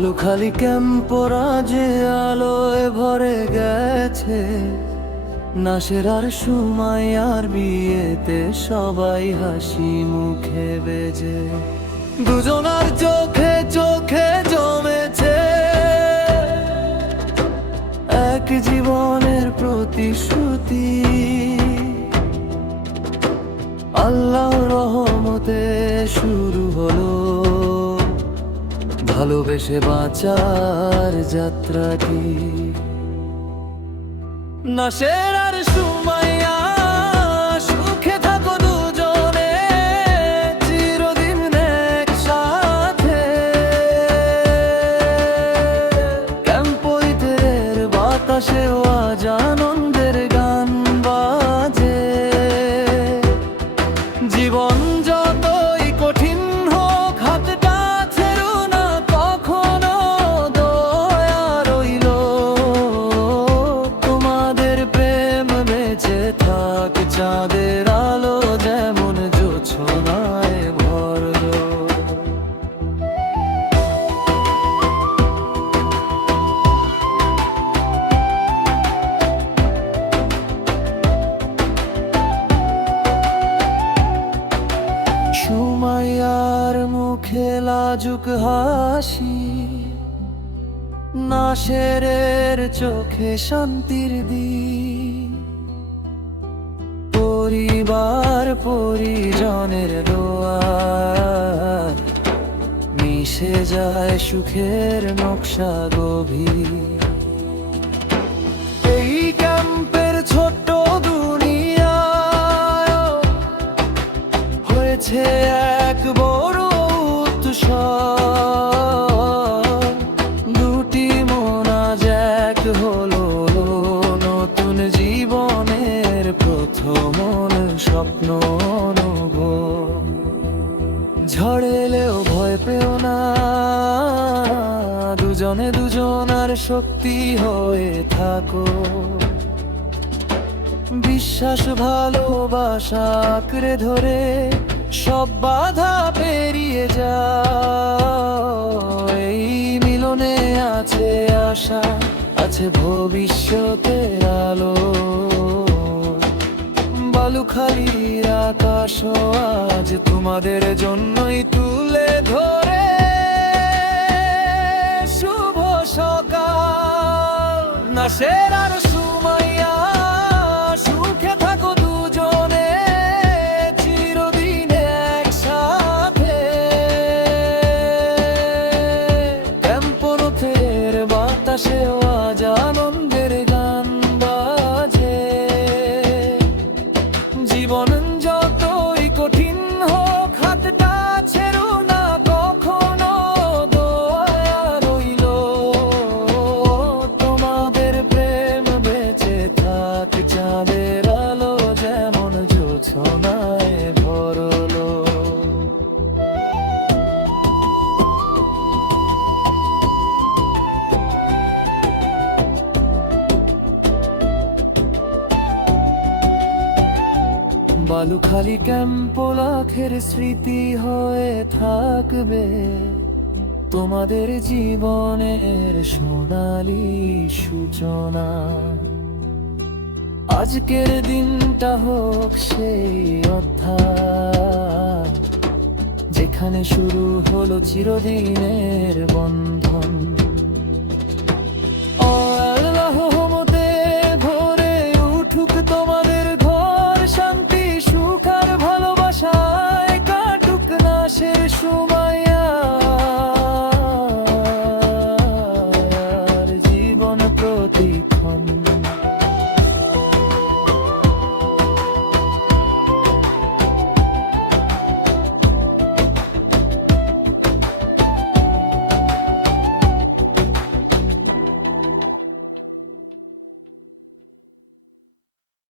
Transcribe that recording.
বালুখালী ক্যাম্পরা যে আলোয় ভরে গেছে, নাসের আর সুমাইয়ার বিয়েতে সবাই হাসি মুখে বেজে, দুজনার চোখে চোখে জমেছে এক জীবনের প্রতিশ্রুতি। আল্লাহর রহমতে শুরু হলো ভালোবেসে বাঁচার যাত্রাটি। নাসের আর সুমাইয়া সুখে থাকো দুজনে চিরদিন একসাথে। ক্যাম্পের বাতাসেও আজ আনন্দের গান বাজে। জীবন যতই কঠিন হোক হাতটা ছেড়ো না কখনো, দয়া রইল তোমাদের প্রেম বেঁচে থাক চাঁদের আলো যেমন জোছনায় ভরল। সুমাইয়ার মুখে লাজুক হাসি, নাসেরের চোখে শান্তির দিক। পরিবার পরিজনের দোয়া মিশে যায় সুখের নকশা গভীর। এই ক্যাম্পের ছোট্ট দুনিয়া হয়েছে এক বড় উৎসব। দুটি মন আজ এক হলো নতুন জীবনের প্রথম স্বপ্ন অনুভব। ঝড় এলেও ভয় পেও না, দুজনে দুজনার শক্তি হয়ে থাকো। বিশ্বাস ভালোবাসা আঁকড়ে ধরে সব বাধা পেরিয়ে যাও। এই মিলনে আছে আশা, আছে ভবিষ্যতের আলো। বালুখালীর আকাশ আজ তোমাদের জন্যই তুলে ধরে শুভ সকাল। নাসের আর সুমাইয়া সুখে থাকো দুজনে চিরদিন একসাথে। ক্যাম্পের বাতাসেও আজ আনন্দের গান বাজে। জীবন যতই কঠিন হোক হাতটা ছেড়ো না কখনো, দয়া রইল তোমাদের প্রেম বেঁচে থাক চাঁদের আলো যেমন জোছনায় ভরলো। বালুখালী ক্যাম্প লাখের স্মৃতি হয়ে থাকবে তোমাদের জীবনের সোনালী সূচনা। আজকের দিনটা হোক সেই অধ্যায় যেখানে শুরু হলো চিরদিনের বন্ধন।